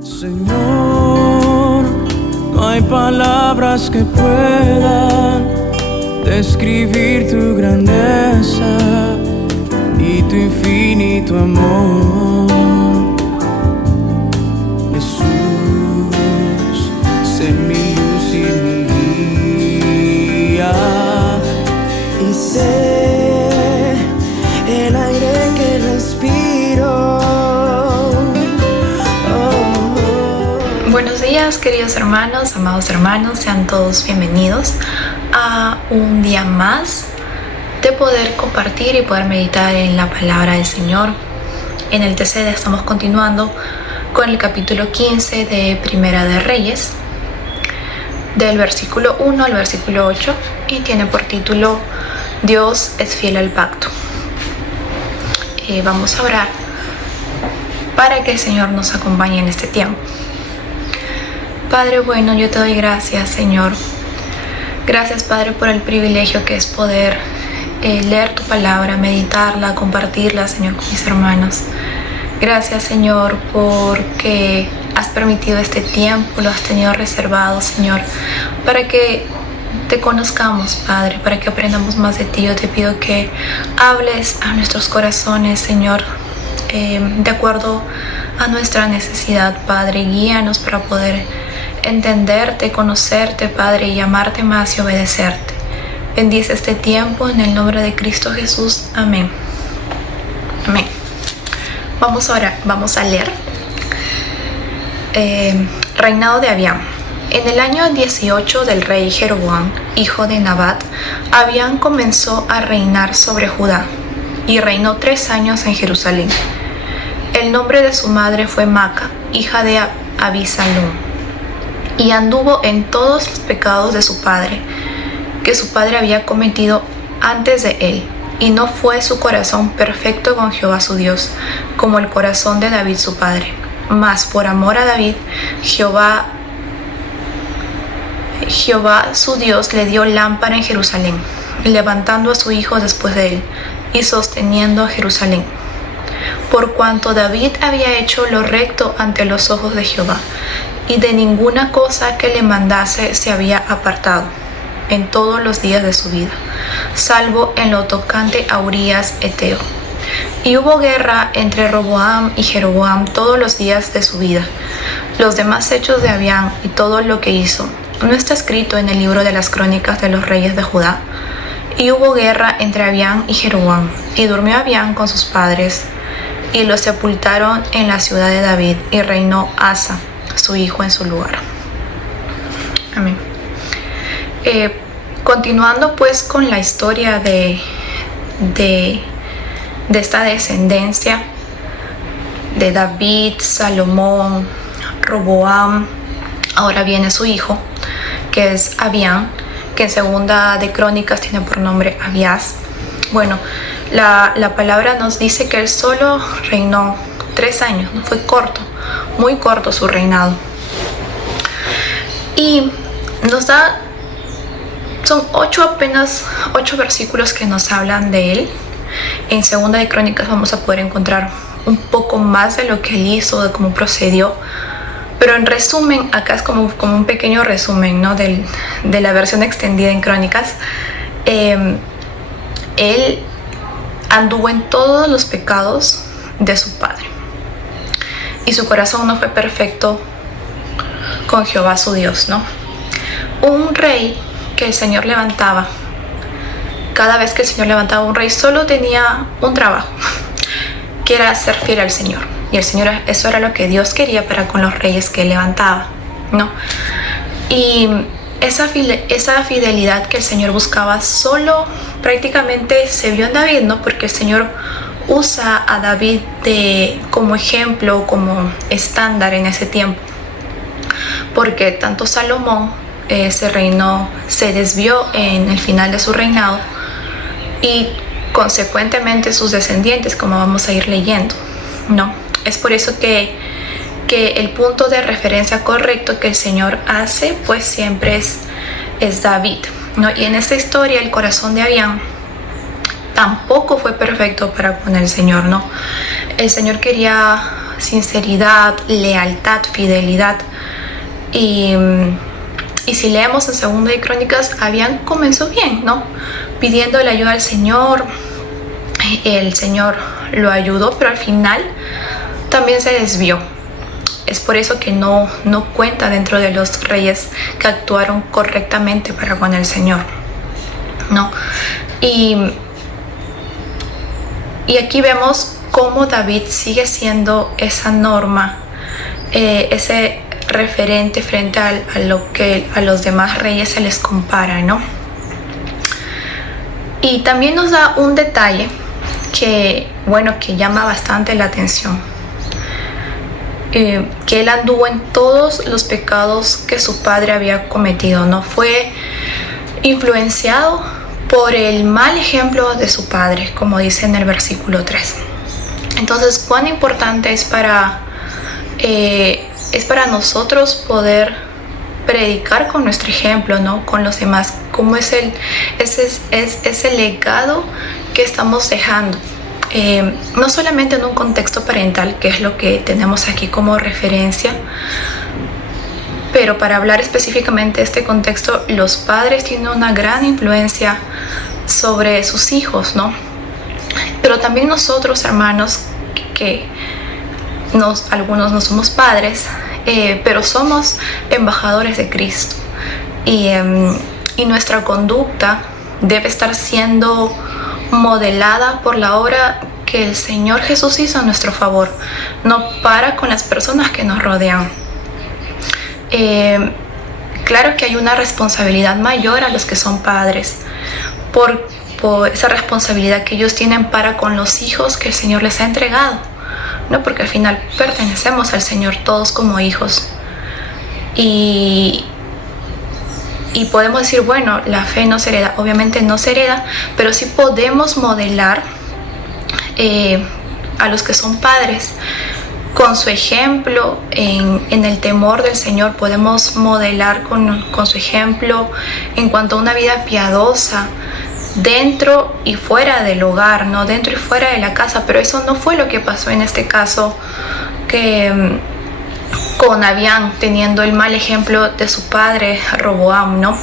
Señor, no hay palabras que puedan describir tu grandeza y tu infinito amor. Jesús, sé mi luz y mi guía, y sé el aire que respiro. Buenos días, queridos hermanos, amados hermanos, sean todos bienvenidos a un día más de poder compartir y poder meditar en la palabra del Señor. En el TCD estamos continuando con el capítulo 15 de Primera de Reyes, del versículo 1 al versículo 8, y tiene por título Dios es fiel al pacto. Vamos a orar para que el Señor nos acompañe en este tiempo. Padre bueno, yo te doy gracias, Señor. Gracias, Padre, por el privilegio que es poder leer tu palabra, meditarla, compartirla, Señor, con mis hermanos. Gracias, Señor, porque has permitido este tiempo, lo has tenido reservado, Señor, para que te conozcamos, Padre, para que aprendamos más de ti. Yo te pido que hables a nuestros corazones, Señor, de acuerdo a nuestra necesidad, Padre. Guíanos para poder entenderte, conocerte, Padre, y amarte más y obedecerte. Bendice este tiempo en el nombre de Cristo Jesús. Amén. Amén. Vamos a orar, vamos a leer. Reinado de Abiam. En el año 18 del rey Jeroboam, hijo de Nabat, Abiam comenzó a reinar sobre Judá y reinó 3 años en Jerusalén. El nombre de su madre fue Maca, hija de Abisalom, y anduvo en todos los pecados de su padre, que su padre había cometido antes de él, y no fue su corazón perfecto con Jehová su Dios, como el corazón de David su padre. Mas por amor a David, Jehová su Dios le dio lámpara en Jerusalén, levantando a su hijo después de él, y sosteniendo a Jerusalén. Por cuanto David había hecho lo recto ante los ojos de Jehová, y de ninguna cosa que le mandase se había apartado en todos los días de su vida, salvo en lo tocante a Urías Eteo. Y hubo guerra entre Roboam y Jeroboam todos los días de su vida. Los demás hechos de Abiam y todo lo que hizo, ¿no está escrito en el libro de las crónicas de los reyes de Judá? Y hubo guerra entre Abiam y Jeroboam, y durmió Abiam con sus padres, y lo sepultaron en la ciudad de David, y reinó Asa, su hijo, en su lugar. Amén. Continuando pues con la historia de esta descendencia de David, Salomón, Roboam, ahora viene su hijo, que es Abiam, que en segunda de Crónicas tiene por nombre Abías. Bueno, la palabra nos dice que él solo reinó 3 años, no fue corto, muy corto su reinado. Y nos da, son apenas 8 versículos que nos hablan de él. En segunda de Crónicas vamos a poder encontrar un poco más de lo que él hizo, de cómo procedió. Pero en resumen, acá es como un pequeño resumen, ¿no? de la versión extendida en Crónicas. Él anduvo en todos los pecados de su padre, y su corazón no fue perfecto con Jehová su Dios, ¿no? Un rey que el Señor levantaba, cada vez que el Señor levantaba un rey, solo tenía un trabajo, que era ser fiel al Señor. Y el Señor, eso era lo que Dios quería para con los reyes que él levantaba, ¿no? Y esa fidelidad que el Señor buscaba solo prácticamente se vio en David, ¿no? Porque el Señor usa a David como ejemplo, como estándar en ese tiempo. Porque tanto Salomón se desvió en el final de su reinado, y consecuentemente sus descendientes, como vamos a ir leyendo, ¿no? Es por eso que el punto de referencia correcto que el Señor hace, pues siempre es David, ¿no? Y en esta historia el corazón de Abiam tampoco fue perfecto para con el Señor, ¿no? El Señor quería sinceridad, lealtad, fidelidad. Y si leemos en Segunda de Crónicas, comenzó bien, ¿no? Pidiendo la ayuda al Señor. El Señor lo ayudó, pero al final también se desvió. Es por eso que no cuenta dentro de los reyes que actuaron correctamente para con el Señor, ¿no? Y aquí vemos cómo David sigue siendo esa norma, ese referente frente a lo que a los demás reyes se les compara, ¿no? Y también nos da un detalle que llama bastante la atención, que él anduvo en todos los pecados que su padre había cometido, no fue influenciado por el mal ejemplo de su padre, como dice en el versículo 3. Entonces, cuán importante es para nosotros poder predicar con nuestro ejemplo, ¿no? Con los demás, cómo es ese legado que estamos dejando, no solamente en un contexto parental, que es lo que tenemos aquí como referencia, pero para hablar específicamente de este contexto, los padres tienen una gran influencia sobre sus hijos, ¿no? Pero también nosotros, hermanos, algunos no somos padres, pero somos embajadores de Cristo, y nuestra conducta debe estar siendo modelada por la obra que el Señor Jesús hizo a nuestro favor, no para con las personas que nos rodean. Claro que hay una responsabilidad mayor a los que son padres por esa responsabilidad que ellos tienen para con los hijos que el Señor les ha entregado, ¿no? Porque al final pertenecemos al Señor todos como hijos, y podemos decir, bueno, la fe no se hereda. Obviamente no se hereda, pero sí podemos modelar a los que son padres con su ejemplo en el temor del Señor. Podemos modelar con su ejemplo en cuanto a una vida piadosa dentro y fuera del hogar, ¿no? Dentro y fuera de la casa. Pero eso no fue lo que pasó en este caso, que con Abián, teniendo el mal ejemplo de su padre Roboam, ¿no?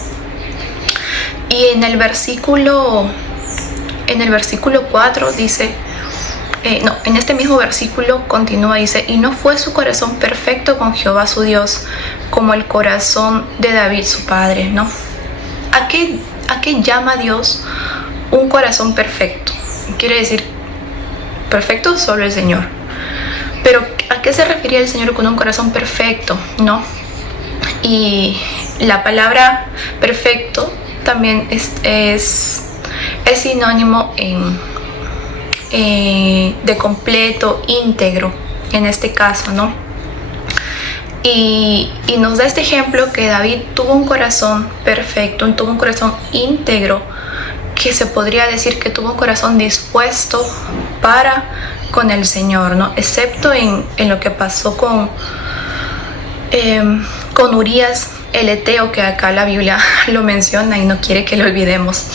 Y en el versículo 4 dice, en este mismo versículo continúa, dice, y no fue su corazón perfecto con Jehová su Dios, como el corazón de David su padre, ¿no? ¿A qué llama Dios un corazón perfecto? Quiere decir, perfecto solo el Señor. Pero ¿a qué se refería el Señor con un corazón perfecto, no? Y la palabra perfecto también es sinónimo de completo, íntegro, en este caso, ¿no? Y nos da este ejemplo que David tuvo un corazón perfecto, tuvo un corazón íntegro, que se podría decir que tuvo un corazón dispuesto para con el Señor, ¿no? Excepto en lo que pasó con Urías el Eteo, que acá la Biblia lo menciona y no quiere que lo olvidemos.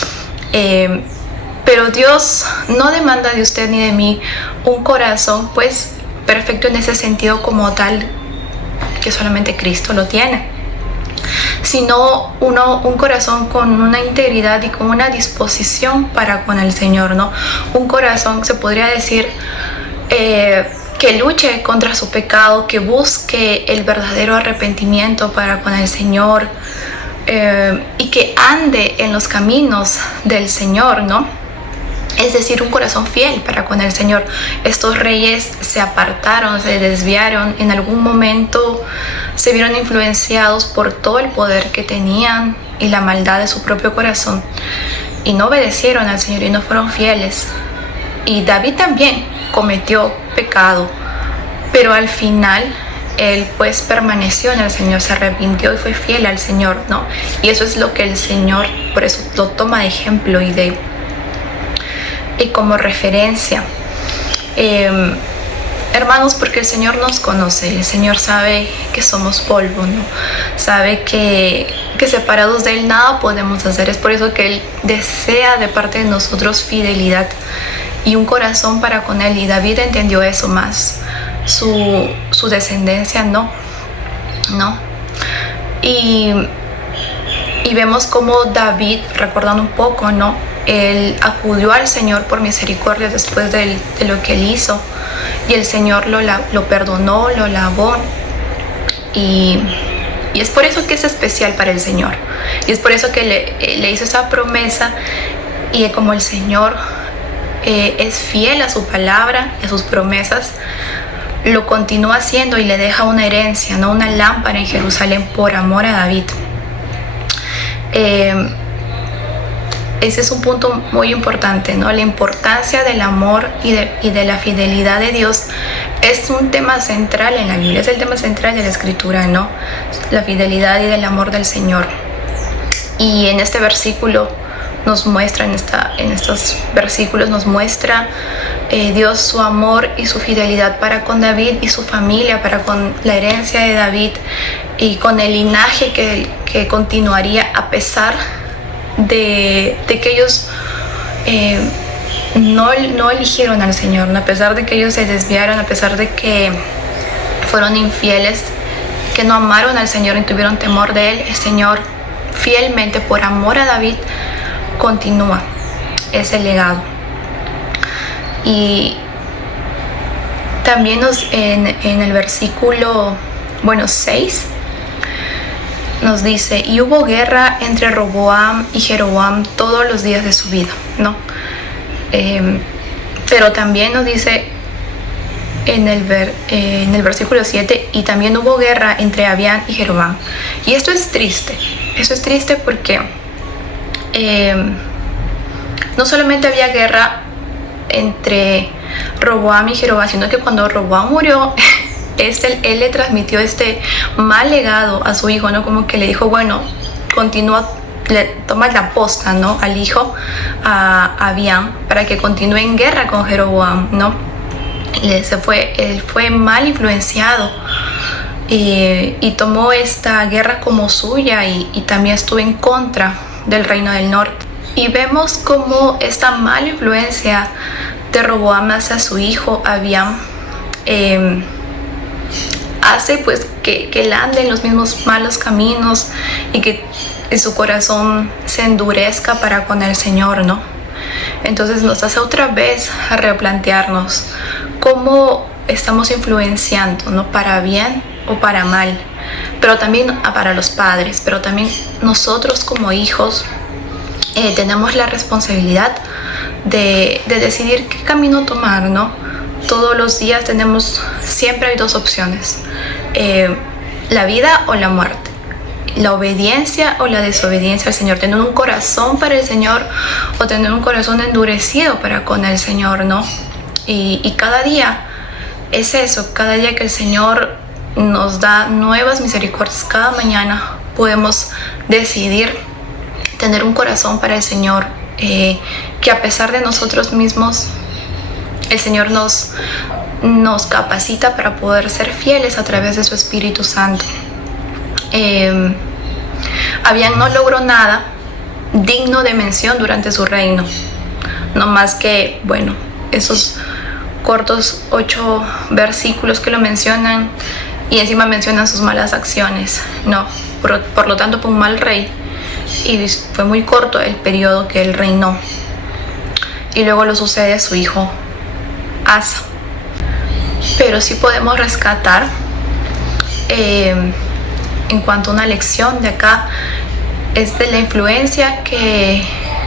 Pero Dios no demanda de usted ni de mí un corazón pues perfecto en ese sentido como tal, que solamente Cristo lo tiene, sino un corazón con una integridad y con una disposición para con el Señor, ¿no? Un corazón, se podría decir, que luche contra su pecado, que busque el verdadero arrepentimiento para con el Señor, y que ande en los caminos del Señor, ¿no? Es decir, un corazón fiel para con el Señor. Estos reyes se apartaron, se desviaron, en algún momento se vieron influenciados por todo el poder que tenían y la maldad de su propio corazón, y no obedecieron al Señor y no fueron fieles. Y David también cometió pecado, pero al final él pues permaneció en el Señor, se arrepintió y fue fiel al Señor, ¿no? Y eso es lo que el Señor, por eso lo toma de ejemplo y como referencia, hermanos, porque el Señor nos conoce, el Señor sabe que somos polvo, ¿no? Sabe que separados de Él nada podemos hacer. Es por eso que Él desea de parte de nosotros fidelidad y un corazón para con Él, y David entendió eso más su descendencia no. Y vemos como David, recordando un poco, ¿no? Él acudió al Señor por misericordia después de lo que él hizo, y el Señor lo perdonó, lo lavó, y es por eso que es especial para el Señor, y es por eso que le hizo esa promesa. Y como el Señor es fiel a su palabra y a sus promesas, lo continúa haciendo y le deja una herencia, ¿no? Una lámpara en Jerusalén por amor a David. Ese es un punto muy importante, ¿no? La importancia del amor y de la fidelidad de Dios es un tema central en la Biblia, es el tema central de la Escritura, ¿no? La fidelidad y del amor del Señor. Y en este versículo nos muestra, en estos versículos nos muestra Dios su amor y su fidelidad para con David y su familia, para con la herencia de David y con el linaje que continuaría a pesar de que ellos no eligieron al Señor, ¿no? A pesar de que ellos se desviaron, a pesar de que fueron infieles, que no amaron al Señor y tuvieron temor de Él, el Señor fielmente, por amor a David, continúa ese legado. Y también en el versículo 6 nos dice: y hubo guerra entre Roboam y Jeroboam todos los días de su vida, ¿no? Pero también nos dice en el versículo 7: y también hubo guerra entre Abián y Jeroboam. Y esto es triste porque no solamente había guerra entre Roboam y Jeroboam, sino que cuando Roboam murió, él le transmitió este mal legado a su hijo, ¿no? Como que le dijo, bueno, continúa, le toma la posta, ¿no? Al hijo, a Abián, para que continúe en guerra con Jeroboam, ¿no? Él fue mal influenciado y tomó esta guerra como suya y también estuvo en contra del reino del norte. Y vemos como esta mala influencia de Roboam hacia su hijo Abián hace pues que él ande en los mismos malos caminos y que su corazón se endurezca para con el Señor, ¿no? Entonces nos hace otra vez a replantearnos cómo estamos influenciando, ¿no? Para bien o para mal, pero también para los padres, pero también nosotros como hijos tenemos la responsabilidad de decidir qué camino tomar, ¿no? Todos los días siempre hay dos opciones, la vida o la muerte, la obediencia o la desobediencia al Señor, tener un corazón para el Señor o tener un corazón endurecido para con el Señor, ¿no? Y cada día es eso, cada día que el Señor nos da nuevas misericordias, cada mañana podemos decidir tener un corazón para el Señor, que a pesar de nosotros mismos, el Señor nos capacita para poder ser fieles a través de su Espíritu Santo. Abián no logró nada digno de mención durante su reino, no más que, bueno, esos cortos 8 versículos que lo mencionan y encima mencionan sus malas acciones, ¿no? Por lo tanto fue un mal rey y fue muy corto el periodo que él reinó. Y luego lo sucede a su hijo Asa. Pero sí podemos rescatar en cuanto a una lección de acá, es de la influencia que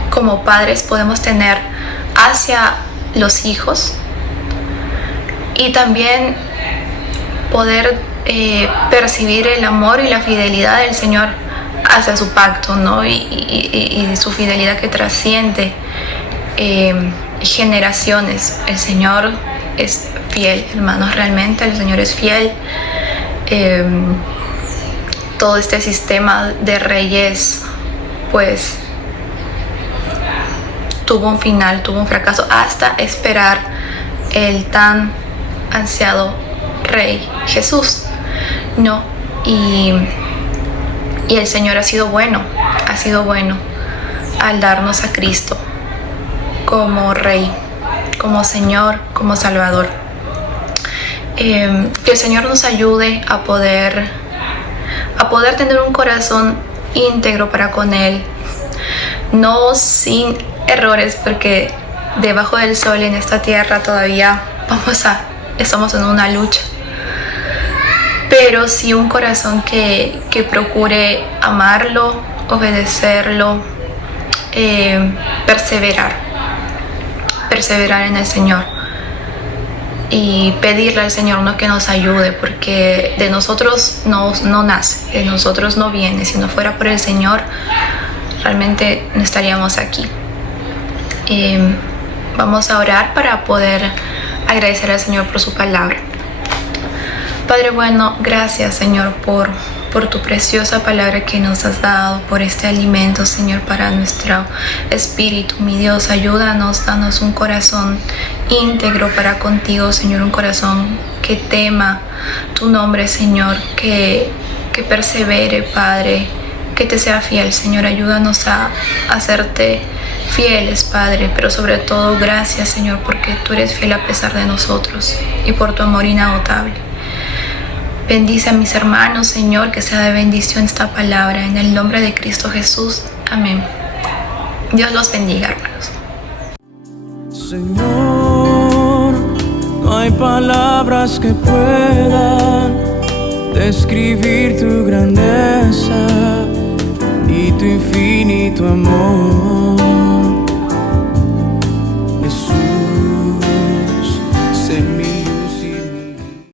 como padres podemos tener hacia los hijos y también poder percibir el amor y la fidelidad del Señor hacia su pacto, ¿no? Y su fidelidad que trasciende generaciones. El Señor es fiel, hermanos, realmente el Señor es fiel. Todo este sistema de reyes pues tuvo un final, tuvo un fracaso, hasta esperar el tan ansiado Rey Jesús, ¿no? Y el Señor ha sido bueno al darnos a Cristo como Rey, como Señor, como Salvador. Que el Señor nos ayude a poder tener un corazón íntegro para con Él, no sin errores, porque debajo del sol en esta tierra todavía estamos en una lucha, pero sí un corazón que procure amarlo, obedecerlo, perseverar en el Señor y pedirle al Señor que nos ayude, porque de nosotros no nace, de nosotros no viene. Si no fuera por el Señor, realmente no estaríamos aquí. Vamos a orar para poder agradecer al Señor por su palabra. Padre bueno, gracias Señor por tu preciosa palabra que nos has dado, por este alimento, Señor, para nuestro espíritu. Mi Dios, ayúdanos, danos un corazón íntegro para contigo, Señor, un corazón que tema tu nombre, Señor, que persevere, Padre, que te sea fiel, Señor. Ayúdanos a hacerte fieles, Padre, pero sobre todo gracias, Señor, porque tú eres fiel a pesar de nosotros y por tu amor inagotable. Bendice a mis hermanos, Señor, que sea de bendición esta palabra. En el nombre de Cristo Jesús. Amén. Dios los bendiga, hermanos. Señor, no hay palabras que puedan describir tu grandeza y tu infinito amor.